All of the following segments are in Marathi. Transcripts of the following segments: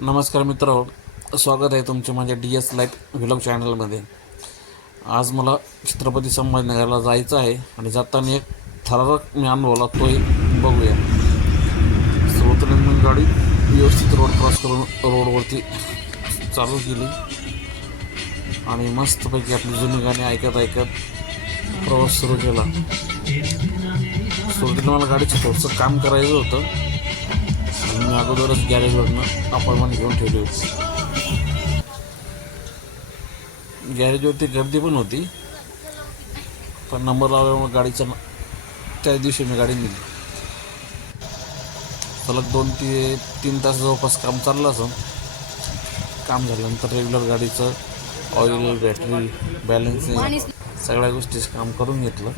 नमस्कार मित्रांनो, स्वागत आहे तुमचे माझ्या DS लाईफ व्लॉग चॅनलमध्ये. आज मला छत्रपती संभाजीनगरला जायचं आहे आणि जाताना एक थरारक मी अनुभवला तोही बघूया. सर्वत्र मी गाडी व्यवस्थित रोड क्रॉस करून रोडवरती चालू केली आणि मस्तपैकी आपली जुनी गाणी ऐकत ऐकत प्रवास सुरू केला. सुरुवातीला मला गाडीचं थोडंसं काम करायचं होतं. मी अगोदरच गॅरेजवरनं अपॉइंटमेंट घेऊन ठेवली होती. गॅरेजवरती गर्दी पण होती, पण नंबर लावल्यामुळे गाडीचा त्याच दिवशी मी गाडी नेली. सलग 2 ते 3 तास जवळपास काम चाललं असं. काम झाल्यानंतर रेग्युलर गाडीचं ऑइल, बॅटरी, बॅलन्सिंग सगळ्या गोष्टीचं काम करून घेतलं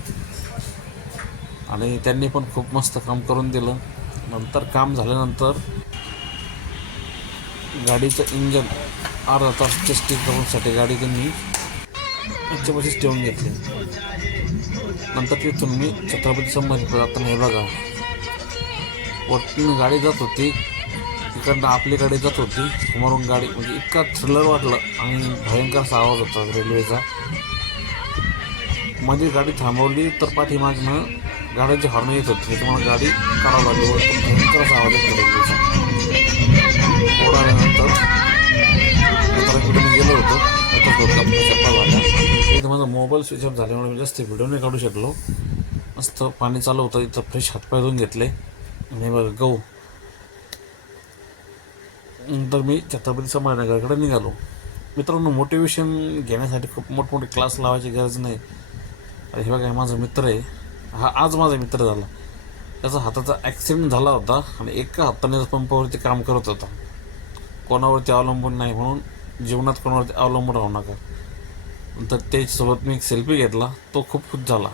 आणि त्यांनी पण खूप मस्त काम करून दिलं. नंतर काम झाल्यानंतर गाडीचं इंजन अर्धा तास टेस्टिंग करूनसाठी गाडी त्यांनी याच्यापाशीच ठेवून घेतली. नंतर तिथून मी छत्रपती संभाजीनगर जाताना हे बघा, वरतून गाडी जात होती, तिकडनं आपली गाडी जात होती, समोरून गाडी, म्हणजे इतका थ्रिलर वाटलं आणि भयंकर असा आवाज होता रेल्वेचा. मध्ये गाडी थांबवली तर पाठीमागनं गाड्यांची हॉर्न येत होती, त्याच्यामुळे गाडी काढावं लागली. वरतून भयंकर असा आवाज येतो रेल्वेचा. ओढाल्यानंतर कुठे मी गेलो होतो, चप्पा झाल्या. इथं माझा मोबाईल स्विच ऑफ झाल्यामुळे मी जास्त व्हिडिओ नाही काढू शकलो. मस्त पाणी चालू होतं, इथं फ्रेश हातपाय धुवून घेतले आणि बघा गहू. नंतर मी छत्रपती संभाजीनगरकडे निघालो. मित्रांनो, मोटिवेशन घेण्यासाठी खूप मोठमोठे क्लास लावायची गरज नाही. हे बघा, माझा मित्र आहे हा, आज माझा मित्र झाला. त्याचा हाताचा ॲक्सिडेंट झाला होता आणि एका हाताने पंपावरती काम करत होता. कोणावरती अवलंबून नाही, म्हणून जीवनात कोणावरती अवलंबून राहू नका. नंतर त्याच्यासोबत मी एक सेल्फी घेतला, तो खूप खुश झाला.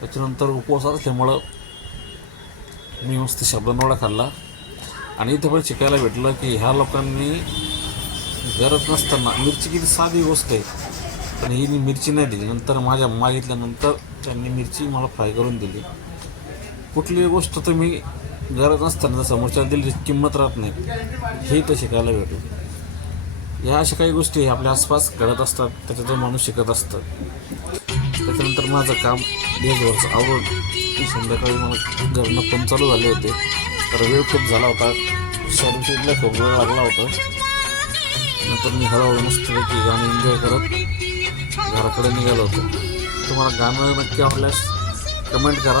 त्याच्यानंतर उपवास असल्यामुळं मी मस्त शब्दनवडा खाल्ला आणि इथं पण शिकायला भेटलं की ह्या लोकांनी गरज नसताना, मिरची किती साधी गोष्ट आहे, पण ही मिरची नाही दिली. नंतर माझ्या मागितल्यानंतर त्यांनी मिरची मला फ्राय करून दिली. कुठली गोष्ट तर मी गरज नसताना समोरच्याला दिली किंमत राहत नाही, हे तर शिकायला भेटलं. ह्या अशा काही गोष्टी आपल्या आसपास घडत असतात, त्याच्यातून माणूस शिकत असतं. त्याच्यानंतर माझं काम दिवसभरचं आवड. संध्याकाळी मला घरनं फोन चालू झाले होते, तर वेळ खूप झाला होता. सर्व्हिसिंगला खूप वेळ लागला होता. नंतर मी हळूहळू मस्तपैकी गाणं एन्जॉय करत घराकडे निघालो होतो. तुम्हाला गाणं नक्की आवडल्यास कमेंट करा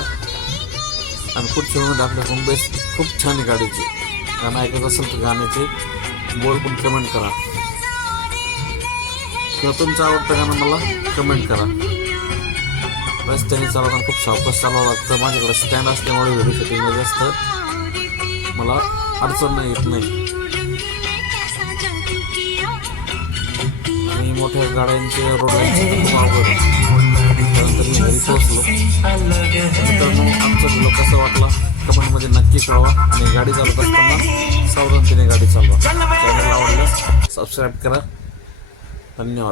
आणि पुढच्या वेळेमध्ये आपल्या होमबेस खूप छान आहे गाडीची. गाणं ऐकत असेल तर गाण्याचे बोल पण कमेंट करा किंवा तुमचं आवडतं गाणं मला कमेंट करा. रस्त्याने चालवताना खूप सावकाश चालवावं लागतं. माझ्याकडे स्टँड असल्यामुळे व्हिडिओ शूटिंगमध्ये जास्त मला अडचण नाही येत नाही. आणि मोठ्या गाड्यांचे रोडचे खूप अवघड आहे. त्यानंतर मी घरी पोहोचलो. मित्रांनो, आमचा व्हिडिओ कसा वाटला कमेंटमध्ये नक्की कळवा आणि गाडी चालवत असताना सावधानतेने गाडी चालवा. चॅनल आवडल्यास सबस्क्राईब करा. धन्यवाद.